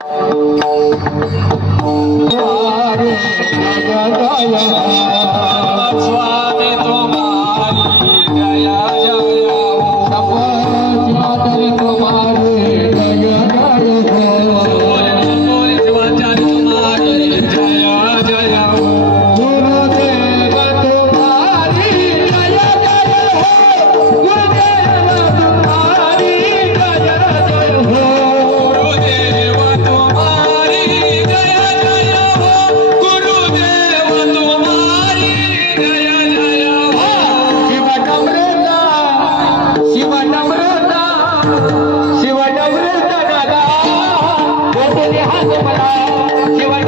Hare Hare मला. शिवाय